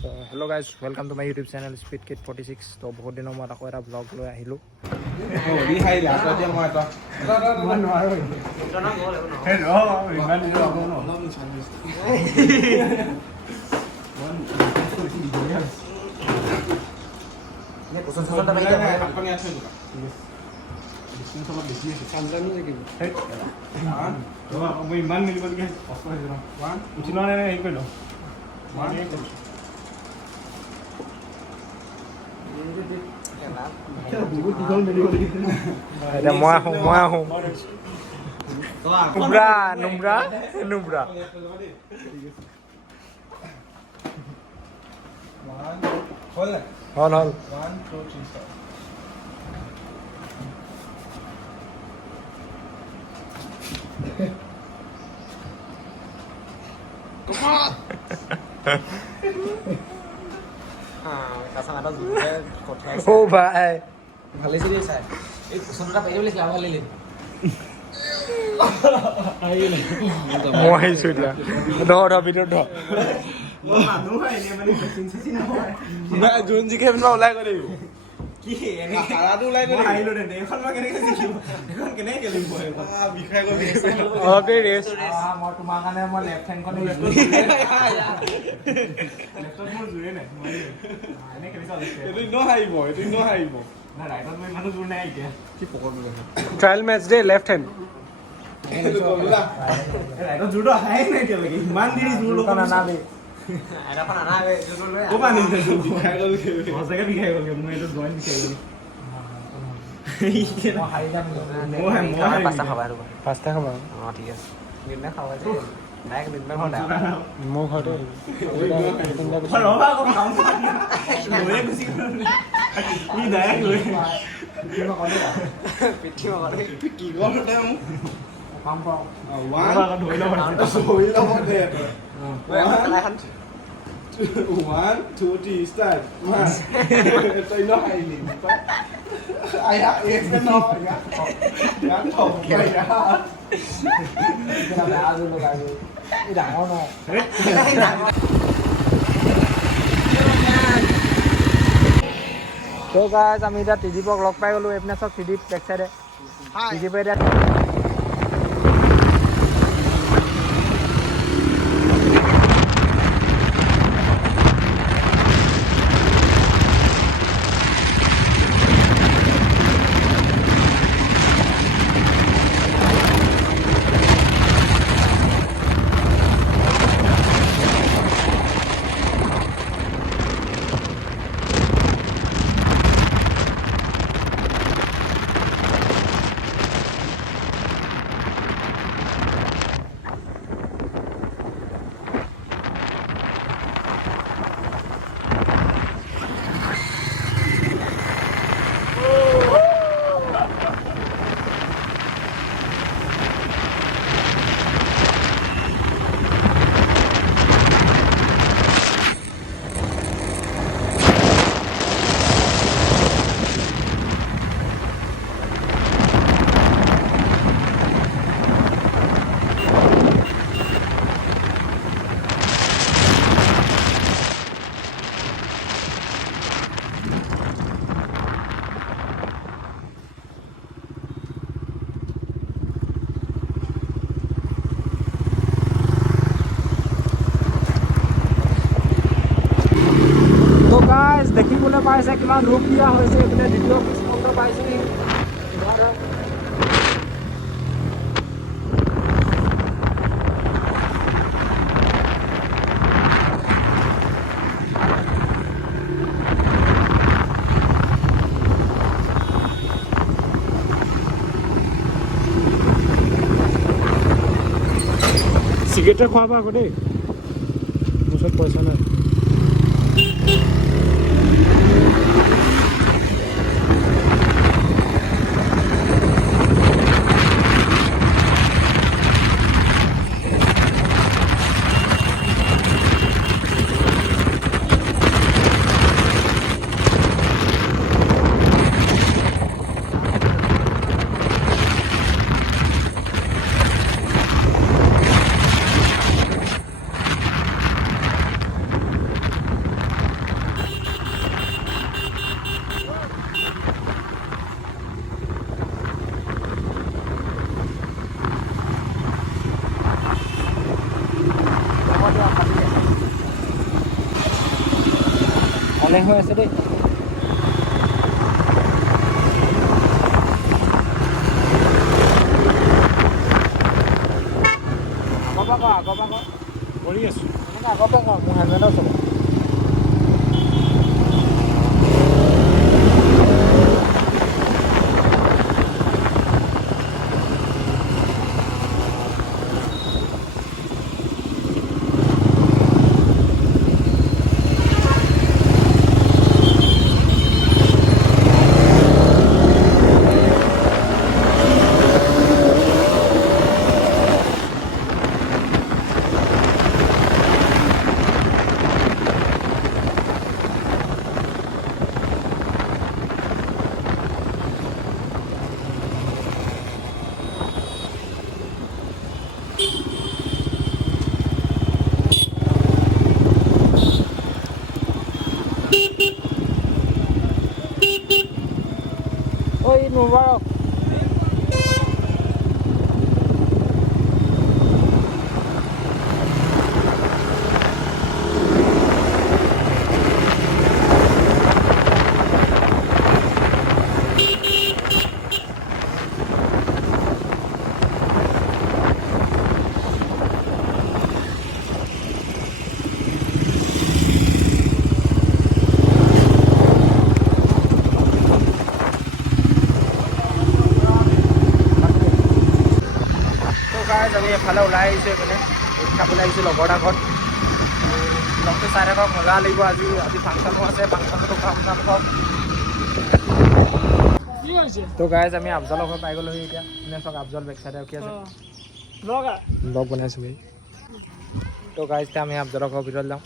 Hello' guys welcome to my YouTube channel speed kid 46। তো বহুত দিনৰ মূৰত আকৌ এটা ব্লগ লৈ আহিলোঁ। মই ইমান মিলিবলগীয়া কষ্ট হৈছে ন উঠি লোৱা নাই হেৰি কৰি লওঁ মই আহোঁ নুব্ৰা হ'ল ভাই ভালে চলি চাই এই কুচনটা পাই বুলি ভাল লাগিলে মই আহিছোঁ এতিয়া ধৰ ভিতৰত যোন জিকে ওলাই গৈ লাগিব কি ওলাই গৈ আহিলো এইখন মই কেনেকে শিকিম এইখন কেনেকে খেলিম বিষাই গ'ল অলপ দেৰি ৰেষ্ট মই তোমাৰ কাৰণে মই লেফ্ট হেণ্ডখন লেফ্টত মোৰ জোৰে নাই এনে খেলিছা এইটো নোৱাৰিব না ৰাইটত মই ইমানো জোৰ নাই এতিয়া কি পকৰটো ট্ৰায়েল মেচ দে লেফ্ট হেণ্ড ৰাইটত জোৰটো আহাই নাই এতিয়ালৈকে ইমান দেৰি জোৰ ল'ব নানাবি এটাখন আনাবে জোৰ লৈ ক'বা নিছে বিষাই গ'ল সঁচাকে বিষাই গ'ল মোৰ এইটো জইন বিষাই গ'ল পাঁচটা খাবা অঁ ঠিক আছে দিনা খাবা যে নাই দিনা খাবা মোৰ ঘৰতে ৰবা আকৌ খাওঁ লৈ গুচি গ'ল ই ডাইৰেক্ট লৈ পিঠি মাৰে কি গ'ল টাইম কাম পাওঁ ওৱান ধৰি ল'ব দে One, two, three, start. Mas, tôi nói hay liền. Ai hả? Em sẽ nói nhá. Nhắn thầu kia nhá. Cái nào đã luôn rồi. Cái đẳng ngon rồi. So guys, আমি এটা টিজিপক লগ পাই গ'লো এইপিনে চব টিজিপ বেক চাইডে টিজিপে এতিয়া দেখিবলৈ পাইছে কিমান ৰূপ দিয়া হৈছে এইপিনে দ্বিতীয় স্পন্দ পাইছোঁ চিগাৰেট খোৱাবা আকৌ দেই মোৰ ওচৰত পইচা নাই ভালে হৈ আছে দেই আগৰ পৰা কৰি আছোঁ এনেকৈ আগৰ পৰা মোৰ হেলমেটৰ চব ঐ মুবাৰক আমি এফালে ওলাই আহিছোঁ এইপিনে খাবলৈ আহিছোঁ লগৰ এটা ঘৰত লগটো চাই থাকক মজা লাগিব আজি ফাংচনো আছে ফাংচনতো খাম তো গাইজ আমি আফজলৰ ঘৰ পাই গ'লোহি এতিয়া এনে চাওক আফজল বেক চাইডে ৰখি আছে ব্লগ বনাইছোঁ ভাই তো গাইজ এতিয়া আমি আফজলৰ ঘৰৰ ভিতৰত যাওঁ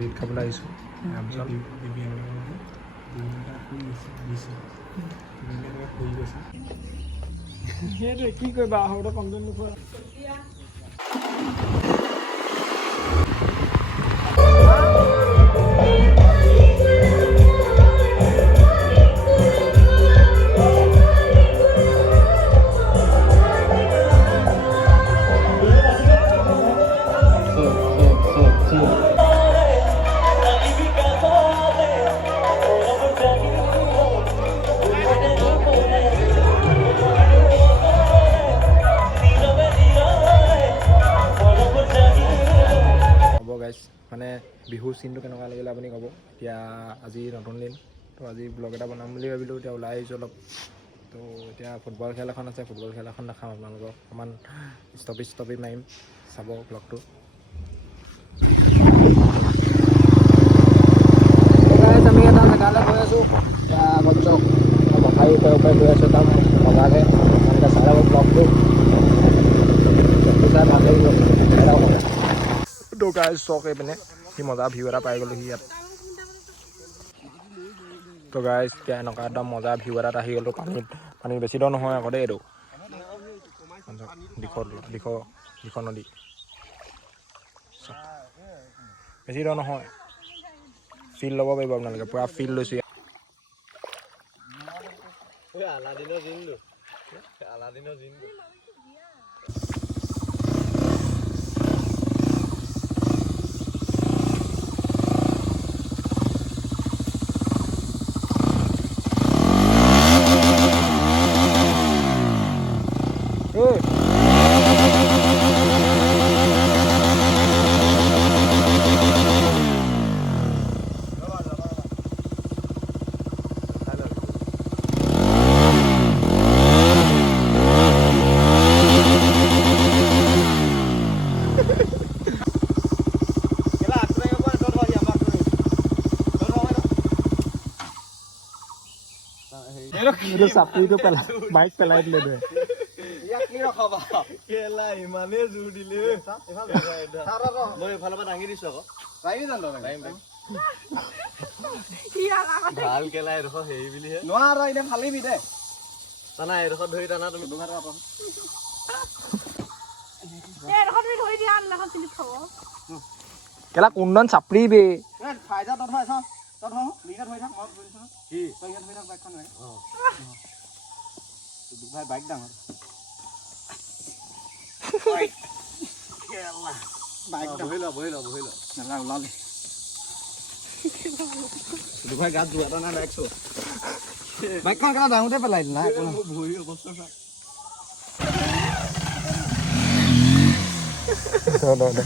ঈদ খাবলৈ আহিছোঁ সেইটোৱে কি কৰিবা আহোঁতে কমপ্লেইন নোপোৱা মানে বিহু চিনটো কেনেকুৱা লাগিলে আপুনি ক'ব এতিয়া আজি নতুন দিন তো আজি ব্লগ এটা বনাম বুলি ভাবিলোঁ এতিয়া ওলাই আহিছোঁ অলপ তো এতিয়া ফুটবল খেল এখন আছে ফুটবল খেল এখন দেখাম আপোনালোকক অকণমান ষ্টপি মাৰিম চাব ব্লগটো আমি এটা জেগালৈ গৈ আছোঁ মথাউৰি ওপৰে গৈ আছোঁ তাৰ বগাকৈ এনেকৈ চাই ল'ব ব্লগটো চাই ভাল লাগিব তো গাইজ চক এইপিনে সি মজা ভিউ এটা পাই গ'লো সি ইয়াত তো গাইজ এতিয়া এনেকুৱা একদম মজা ভিউ এটাত আহি গ'লোঁ পানী বেছি দ নহয় আকৌ দেই এইটো দিশ নদী বেছি দ নহয় ফিল ল'ব পাৰিব আপোনালোকে পূৰা ফিল লৈছোঁ চাপৰিটো পেলা বাইক পেলাই দিলে দে ইয়াক কি ৰখাবা কেলা ইমানে জোৰ দিলে মই এফালৰ পৰা দাঙি দিছোঁ আকৌ পাৰিবি জানো ভাল কেলা এডোখৰ হেৰি বুলিহে নোৱাৰা এতিয়া ফালিবি দে টানা এডোখৰ ধৰি টানা তুমি দুঘাট কেলা কোনজন চাপৰি বে ফাইদা তই থৈ আছ তই থ লিখা থৈ থাক মই বুজিছোঁ কি তই ইয়াত থৈ থাক বাইকখন দুভাই বাইক ডাঙৰ বহি ল নালাগে দুভাই গাত যোৱা এটা নাই ডাইৰেক্ট বাইকখন কেলা ডাঙৰতে পেলাই দিলা ভৰি অৱস্থা দে